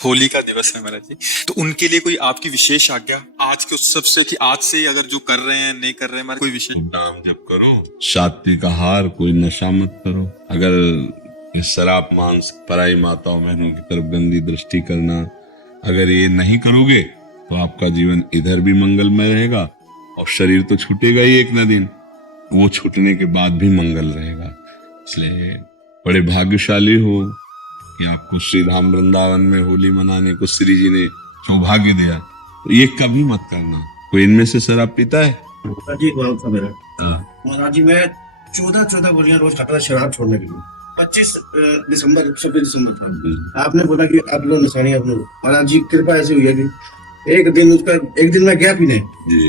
होलिका दिवस है महाराज जी, तो उनके लिए कोई आपकी विशेष आज्ञा आज के उत्सव से कि आज से अगर जो कर रहे हैं नहीं कर रहे हैं महाराज, कोई विशेष? नाम जप करो, सात्विक आहार, कोई नशा मत करो। अगर शराब मांस, पराई माताओं बहनों की तरफ गंदी दृष्टि करना, अगर ये नहीं करोगे तो आपका जीवन इधर भी मंगलमय रहेगा और शरीर तो छूटेगा ही एक न दिन, वो छूटने के बाद भी मंगल रहेगा। इसलिए बड़े भाग्यशाली हो कि आपको श्री धाम वृंदावन में होली मनाने को श्री जी ने सौभाग्य दिया। तो ये कभी मत करना। कोई इनमें से शराब पीता है? जी था मेरा। महाराज जी मैं 14 गोलियां रोज खाता था शराब छोड़ने के लिए। 25 दिसंबर 26 दिसंबर था। आपने बोला कि आप लोग निशानी आप लोग, महाराज जी कृपा ऐसी हुई है कि एक दिन मैं गया पीने,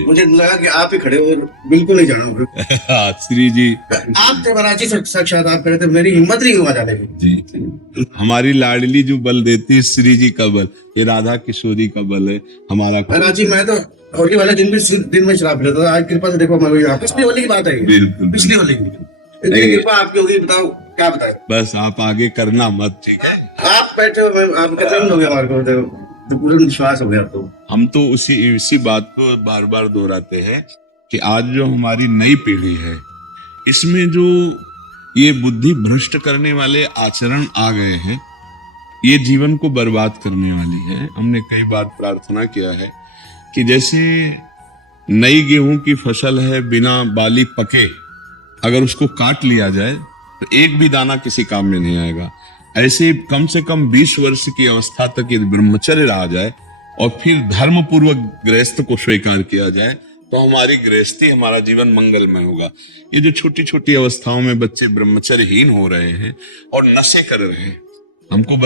मुझे लगा कि आप ही खड़े हो, बिल्कुल नहीं जाना। श्री जी आप थे महाराज जी, साक्षात आप खड़े थे, मेरी हिम्मत नहीं हुआ जाने की। जी हमारी लाडली जो बल देती है श्री जी का बल, ये राधा किशोरी का बल है हमारा। महाराज जी मैं तो होली वाले दिन में शराब पीता था, आज कृपा से देखो मैं पिछली होली की बात है, बिल्कुल पिछली होली की। इतनी कृपा आपकी होगी, बताओ क्या बताए। बस आप आगे करना मत, ठीक है? आप बैठे हो, आप कितने हो गया हमारे को, तो पूरा विश्वास हो गया। तो हम तो इसी बात को बार बार दोहराते हैं कि आज जो हमारी नई पीढ़ी है, इसमें जो ये बुद्धि भ्रष्ट करने वाले आचरण आ गए हैं, ये जीवन को बर्बाद करने वाली है। हमने कई बार प्रार्थना किया है कि जैसे नई गेहूं की फसल है, बिना बाली पके अगर उसको काट लिया जाए तो एक भी दाना किसी काम में नहीं आएगा। ऐसे कम से कम 20 वर्ष की अवस्था तक यदि ब्रह्मचर्य रहा जाए और फिर धर्म पूर्वक गृहस्थ को स्वीकार किया जाए तो हमारी गृहस्थी, हमारा जीवन मंगलमय होगा। ये जो छोटी छोटी अवस्थाओं में बच्चे ब्रह्मचर्यहीन हो रहे हैं और नशे कर रहे हैं, हम तो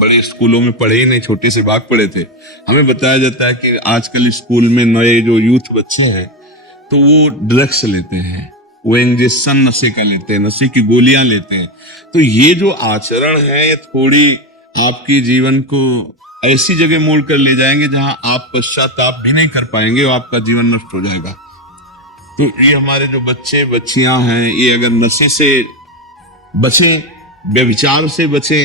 बड़े स्कूलों में पढ़े ही नहीं, छोटे से भाग पढ़े थे। हमें बताया जाता है कि आजकल स्कूल में नए जो यूथ बच्चे हैं तो वो ड्रग्स लेते हैं, वो इंजेक्शन नशे का लेते हैं, नशे की गोलियां लेते हैं। तो ये जो आचरण है ये थोड़ी आपके जीवन को ऐसी जगह मोड़ कर ले जाएंगे जहां आप पश्चाताप भी नहीं कर पाएंगे और आपका जीवन नष्ट हो जाएगा। तो ये हमारे जो बच्चे बच्चियां हैं, ये अगर नशे से बचे, व्यभिचार से बचे,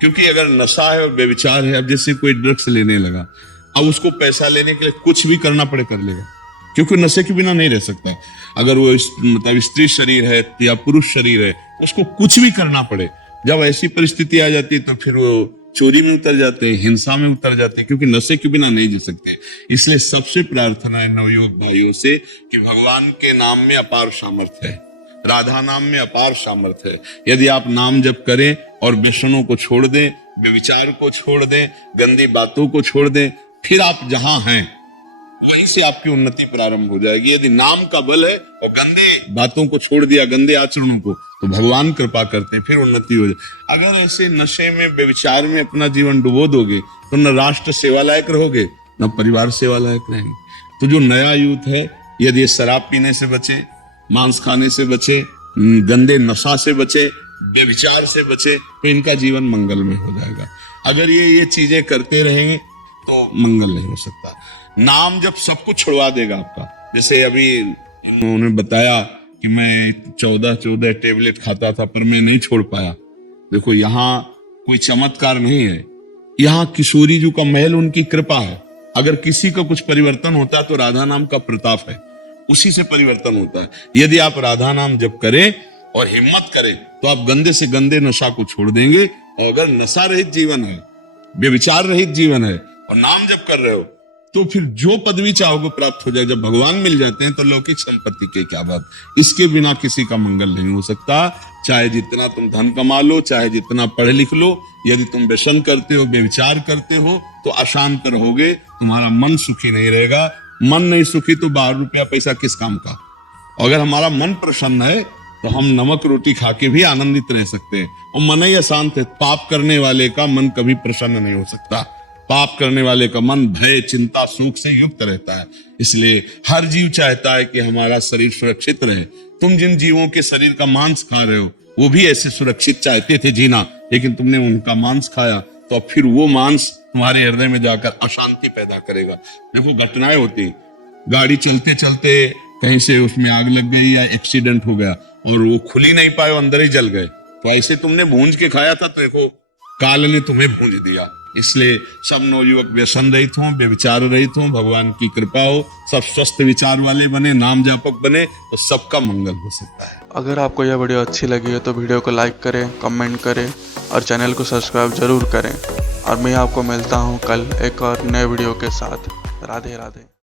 क्योंकि अगर नशा है और व्यभिचार है, अब जैसे कोई ड्रग्स लेने लगा, अब उसको पैसा लेने के लिए कुछ भी करना पड़े कर लेगा, क्योंकि नशे के बिना नहीं रह सकता है। अगर वो मतलब स्त्री शरीर है या पुरुष शरीर है, उसको कुछ भी करना पड़े। जब ऐसी परिस्थिति आ जाती है तो फिर वो चोरी में उतर जाते हैं, हिंसा में उतर जाते हैं, क्योंकि नशे के बिना नहीं जी सकते। इसलिए सबसे प्रार्थना है नवयुवक भाइयों से कि भगवान के नाम में अपार सामर्थ्य है, राधा नाम में अपार सामर्थ्य है। यदि आप नाम जप करें और व्यसनों को छोड़ दें, व्यभिचार को छोड़ दें, गंदी बातों को छोड़ दें, फिर आप जहां हैं वहीं से आपकी उन्नति प्रारंभ हो जाएगी। यदि नाम का बल है और गंदे बातों को छोड़ दिया, गंदे आचरणों को, तो भगवान कृपा करते हैं, फिर उन्नति हो जाए। अगर ऐसे नशे में, व्यभिचार में अपना जीवन डुबो दोगे तो न राष्ट्र सेवा लायक रहोगे, न परिवार सेवा लायक रहेंगे। तो जो नया यूथ है, यदि शराब पीने से बचे, मांस खाने से बचे, गंदे नशा से बचे, व्यभिचार से बचे, तो इनका जीवन मंगलमय हो जाएगा। अगर ये चीजें करते रहेंगे तो मंगल नहीं हो सकता। नाम जब सब कुछ छुड़वा देगा आपका। जैसे अभी उन्होंने बताया कि मैं 14 टेबलेट खाता था पर मैं नहीं छोड़ पाया। देखो यहाँ कोई चमत्कार नहीं है, यहाँ किशोरी जी का महल, उनकी कृपा है। अगर किसी का कुछ परिवर्तन होता है तो राधा नाम का प्रताप है, उसी से परिवर्तन होता है। यदि आप राधा नाम जप करें और हिम्मत करें तो आप गंदे से गंदे नशा को छोड़ देंगे। और अगर नशा रहित जीवन है, व्यभिचार रहित जीवन है और नाम जप कर रहे हो, तो फिर जो पदवी चाहोगे प्राप्त हो जाए। जब भगवान मिल जाते हैं तो लौकिक संपत्ति के क्या बात। इसके बिना किसी का मंगल नहीं हो सकता। चाहे जितना तुम धन कमा लो, चाहे जितना पढ़ लिख लो, यदि तुम व्यसन करते हो, व्यभिचार करते हो, तो अशांत रहोगे, तुम्हारा मन सुखी नहीं रहेगा। मन नहीं सुखी तो 12 रुपया पैसा किस काम का। अगर हमारा मन प्रसन्न है तो हम नमक रोटी खा के भी आनंदित रह सकते हैं। और मन ही अशांत है, पाप करने वाले का मन कभी प्रसन्न नहीं हो सकता। पाप करने वाले का मन भय, चिंता, शोक से युक्त रहता है। इसलिए हर जीव चाहता है कि हमारा शरीर सुरक्षित रहे। तुम जिन जीवों के शरीर का मांस खा रहे हो, वो भी ऐसे सुरक्षित चाहते थे जीना, लेकिन तुमने उनका मांस खाया, तो अब फिर वो मांस तुम्हारे हृदय में जाकर अशांति पैदा करेगा। देखो घटनाएं होती, गाड़ी चलते चलते कहीं से उसमें आग लग गई या एक्सीडेंट हो गया और वो खुल ही नहीं पाए, अंदर ही जल गए। तो ऐसे तुमने भूंज के खाया था तो देखो काल ने तुम्हें भूंज दिया। इसलिए सब नवयुवक व्यसन रहित हों, व्यभिचार रहित हों, भगवान की कृपा हो, सब स्वस्थ विचार वाले बने, नाम जापक बने, तो सबका मंगल हो सकता है। अगर आपको यह वीडियो अच्छी लगी है तो वीडियो को लाइक करें, कमेंट करें और चैनल को सब्सक्राइब जरूर करें। और मैं आपको मिलता हूँ कल एक और नए वीडियो के साथ। राधे राधे।